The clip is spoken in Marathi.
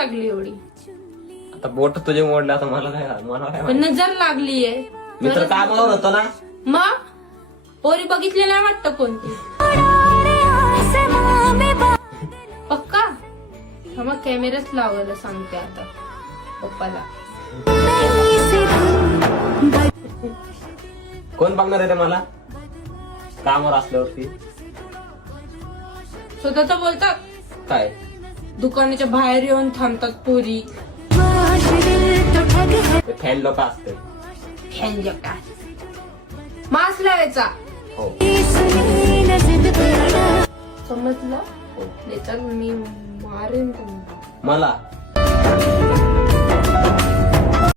लागली एवढी? आता बोट तुझे मोडलं, आता मला काय पण माहिती. नजर लागलीये. मी तर कामावर होतो ना. मग पोरी बघितली नाही वाटतं कोणती? पक्का? मग कॅमेराच लावायला सांगते आता पप्पाला. कोण बघणार आहे रे मला कामावर असल्यावरती? स्वतःच बोलतात. काय दुकानाच्या बाहेर येऊन थांबतात पोरी. फॅन लोक असते. मास्क लावायचा. हो समजलं? हो. नाही तर मी मारेन तुम्हाला. मला